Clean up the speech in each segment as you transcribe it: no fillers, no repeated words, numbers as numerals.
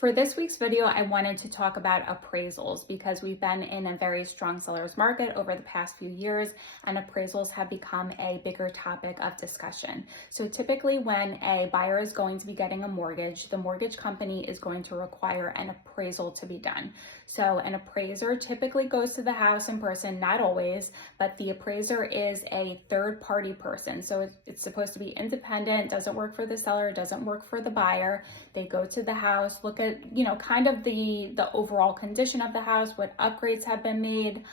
For this week's video, I wanted to talk about appraisals because we've been in a very strong seller's market over the past few years, and appraisals have become a bigger topic of discussion. So typically when a buyer is going to be getting a mortgage, the mortgage company is going to require an appraisal to be done. So an appraiser typically goes to the house in person, not always, but the appraiser is a third-party person. So it's supposed to be independent, doesn't work for the seller, doesn't work for the buyer. They go to the house, look at kind of the overall condition of the house, what upgrades have been made.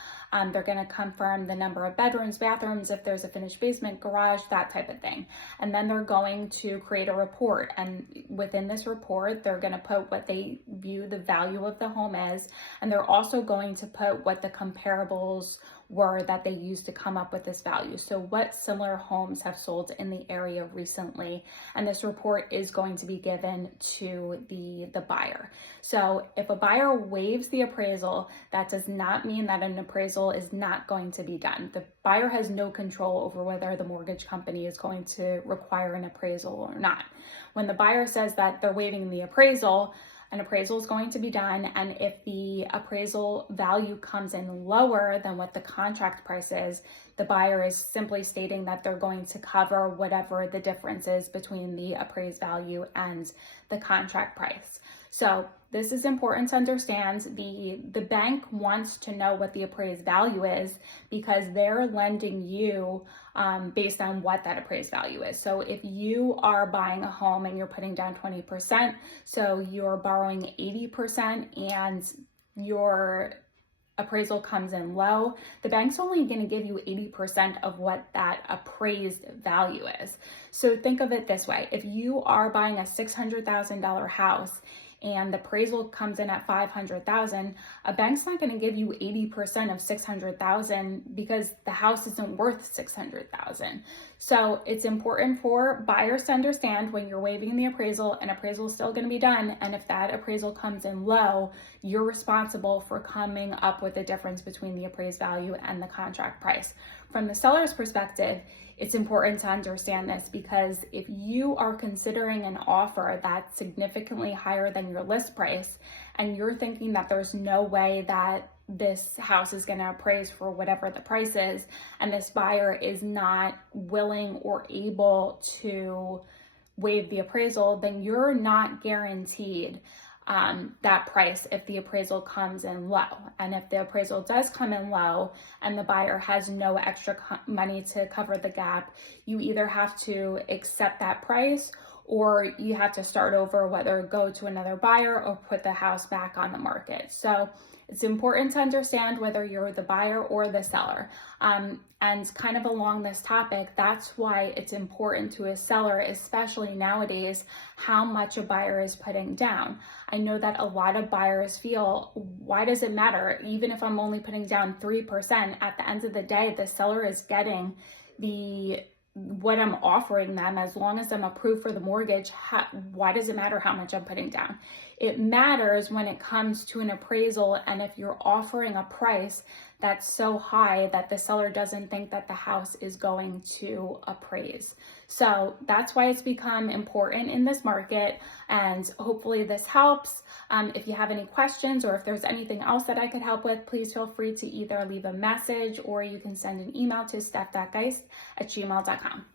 They're going to confirm the number of bedrooms, bathrooms, if there's a finished basement, garage, that type of thing. And then they're going to create a report. And within this report, they're going to put what they view the value of the home is. And they're also going to put what the comparables were that they used to come up with this value. So what similar homes have sold in the area recently, and this report is going to be given to the buyer. So if a buyer waives the appraisal, that does not mean that an appraisal is not going to be done. The buyer has no control over whether the mortgage company is going to require an appraisal or not. When the buyer says that they're waiving the appraisal, an appraisal is going to be done, and if the appraisal value comes in lower than what the contract price is, the buyer is simply stating that they're going to cover whatever the difference is between the appraised value and the contract price. So this is important to understand. The bank wants to know what the appraised value is because they're lending you based on what that appraised value is. So if you are buying a home and you're putting down 20%, so you're borrowing 80% and your appraisal comes in low, the bank's only going to give you 80% of what that appraised value is. So think of it this way. If you are buying a $600,000 house and the appraisal comes in at $500,000, a bank's not going to give you 80% of $600,000 because the house isn't worth $600,000. So it's important for buyers to understand when you're waiving the appraisal, an appraisal is still going to be done, and if that appraisal comes in low, you're responsible for coming up with the difference between the appraised value and the contract price. From the seller's perspective, it's important to understand this because if you are considering an offer that's significantly higher than your list price and you're thinking that there's no way that this house is going to appraise for whatever the price is, and this buyer is not willing or able to waive the appraisal, then you're not guaranteed that price if the appraisal comes in low. And if the appraisal does come in low and the buyer has no extra money to cover the gap, you either have to accept that price or you have to start over, whether go to another buyer or put the house back on the market. So it's important to understand whether you're the buyer or the seller. And kind of along this topic, that's why it's important to a seller, especially nowadays, how much a buyer is putting down. I know that a lot of buyers feel, why does it matter? Even if I'm only putting down 3%, at the end of the day, the seller is getting what I'm offering them. As long as I'm approved for the mortgage, why does it matter how much I'm putting down? It matters when it comes to an appraisal, and if you're offering a price that's so high that the seller doesn't think that the house is going to appraise. So that's why it's become important in this market, and hopefully this helps. If you have any questions or if there's anything else that I could help with, please feel free to either leave a message or you can send an email to steph.geist@gmail.com.